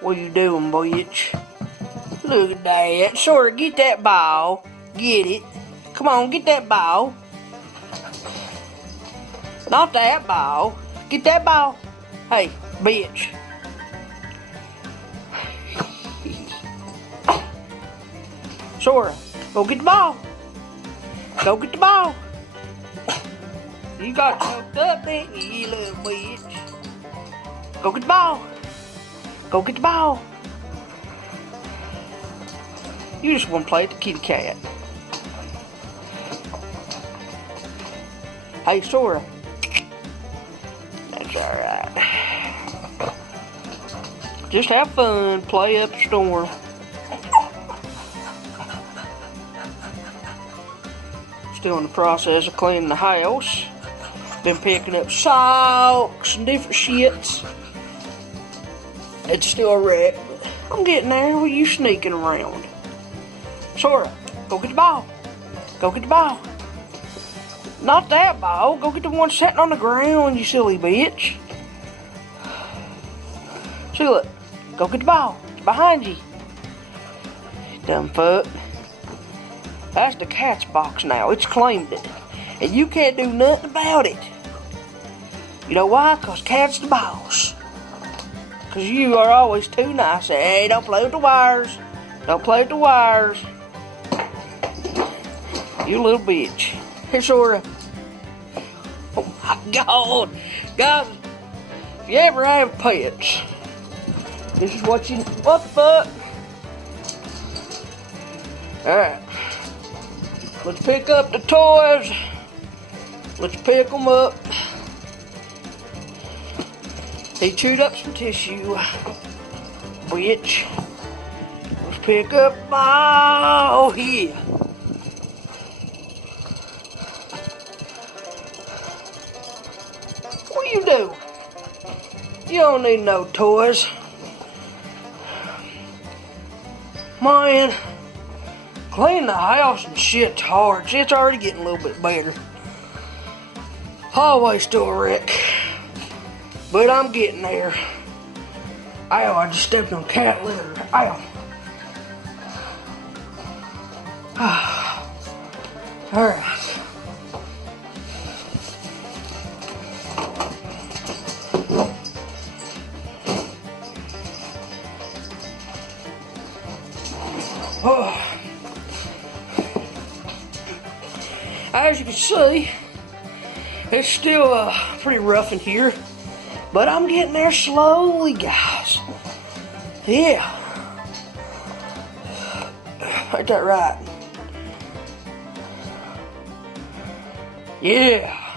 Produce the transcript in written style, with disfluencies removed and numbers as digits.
What you doing, bitch? Look at that. Sora, get that ball. Get it. Come on, get that ball. Not that ball. Get that ball. Hey, bitch. Sora, go get the ball. Go get the ball. You got choked up, didn't you, you little bitch? Go get the ball. Go get the ball. You just want to play with the kitty cat. Hey, Sora. That's alright. Just have fun. Play up the storm. Still in the process of cleaning the house. Been picking up socks and different shits. It's still a wreck, but I'm getting there. What are you sneaking around? Sora, go get the ball. Go get the ball. Not that ball. Go get the one sitting on the ground, you silly bitch. See, look. Go get the ball. It's behind you. Dumb fuck. That's the cat's box now. It's claimed it. And you can't do nothing about it. You know why? Because cat's the boss. Because you are always too nice. Hey, don't play with the wires. Don't play with the wires. You little bitch. Here, Sora. Oh my God. Guys, if you ever have pets, this is what you... What the fuck? Alright. Let's pick up the toys. Let's pick them up. He chewed up some tissue. Bitch. Let's pick up my... Oh, yeah. What you do? You don't need no toys. Man, cleaning the house and shit's hard. It's already getting a little bit better. Always still a wreck. But I'm getting there. Ow, I just stepped on cat litter. Ow. Alright. As you can see, it's still pretty rough in here, but I'm getting there slowly, guys. Yeah. Ain't that right? Yeah.